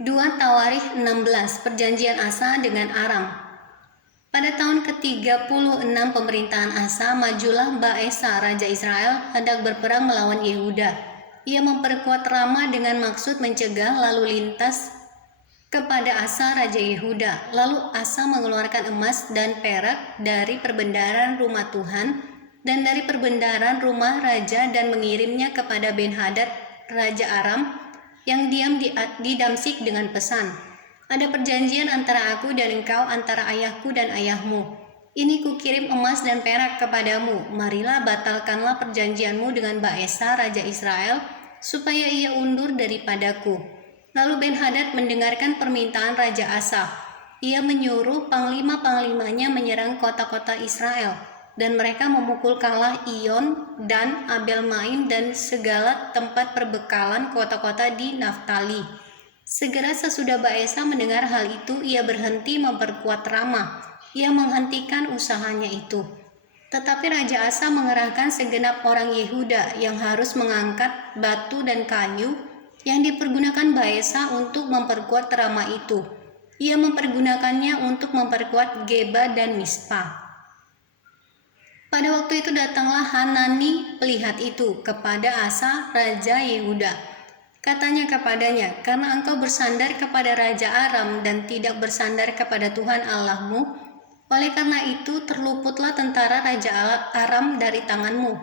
2 Tawarikh 16, Perjanjian Asa dengan Aram. Pada tahun ke-36 pemerintahan Asa, majulah Baesa, Raja Israel, hendak berperang melawan Yehuda. Ia memperkuat Rama dengan maksud mencegah lalu lintas kepada Asa, Raja Yehuda. Lalu Asa mengeluarkan emas dan perak dari perbendaharaan rumah Tuhan dan dari perbendaharaan rumah raja dan mengirimnya kepada Ben-Hadad, Raja Aram, yang diam di Damsyik dengan pesan, "Ada perjanjian antara aku dan engkau, antara ayahku dan ayahmu. Ini kukirim emas dan perak kepadamu. Marilah batalkanlah perjanjianmu dengan Baesa, Raja Israel, supaya ia undur daripadaku." Lalu Ben-Hadad mendengarkan permintaan Raja Asa. Ia menyuruh panglima-panglimanya menyerang kota-kota Israel, dan mereka memukul kalah Iyon dan Abel-Maim dan segala tempat perbekalan kota-kota di Naftali. Segera sesudah Baesa mendengar hal itu, ia berhenti memperkuat Rama. Ia menghentikan usahanya itu. Tetapi Raja Asa mengerahkan segenap orang Yehuda yang harus mengangkat batu dan kayu yang dipergunakan Baesa untuk memperkuat Rama itu. Ia mempergunakannya untuk memperkuat Geba dan Mispa. Pada waktu itu datanglah Hanani pelihat itu kepada Asa, Raja Yehuda. Katanya kepadanya, "Karena engkau bersandar kepada Raja Aram dan tidak bersandar kepada Tuhan Allahmu, oleh karena itu terluputlah tentara Raja Aram dari tanganmu.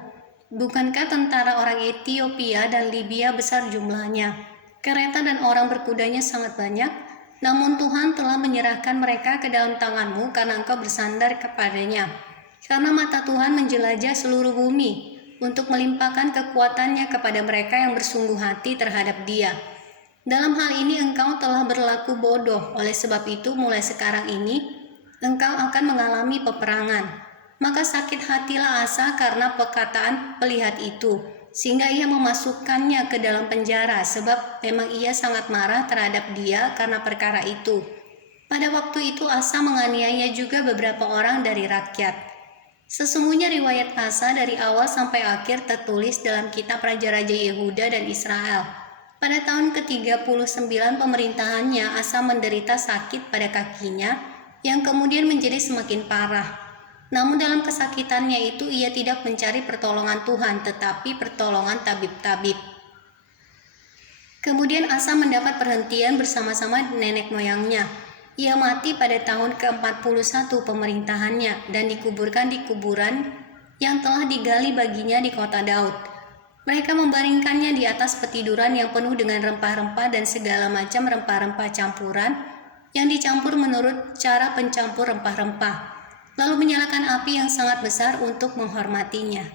Bukankah tentara orang Ethiopia dan Libya besar jumlahnya? Kereta dan orang berkudanya sangat banyak, namun Tuhan telah menyerahkan mereka ke dalam tanganmu karena engkau bersandar kepadanya. Karena mata Tuhan menjelajah seluruh bumi untuk melimpahkan kekuatannya kepada mereka yang bersungguh hati terhadap Dia. Dalam hal ini engkau telah berlaku bodoh, oleh sebab itu mulai sekarang ini engkau akan mengalami peperangan." Maka sakit hatilah Asa karena perkataan pelihat itu, sehingga ia memasukkannya ke dalam penjara, sebab memang ia sangat marah terhadap dia karena perkara itu. Pada waktu itu Asa menganiaya juga beberapa orang dari rakyat. Sesungguhnya riwayat Asa dari awal sampai akhir tertulis dalam kitab Raja-Raja Yehuda dan Israel. Pada tahun ke-39 pemerintahannya, Asa menderita sakit pada kakinya, yang kemudian menjadi semakin parah. Namun dalam kesakitannya itu ia tidak mencari pertolongan Tuhan, tetapi pertolongan tabib-tabib. Kemudian Asa mendapat perhentian bersama-sama nenek moyangnya. Ia mati pada tahun ke-41 pemerintahannya dan dikuburkan di kuburan yang telah digali baginya di kota Daud. Mereka membaringkannya di atas petiduran yang penuh dengan rempah-rempah dan segala macam rempah-rempah campuran yang dicampur menurut cara pencampur rempah-rempah, lalu menyalakan api yang sangat besar untuk menghormatinya.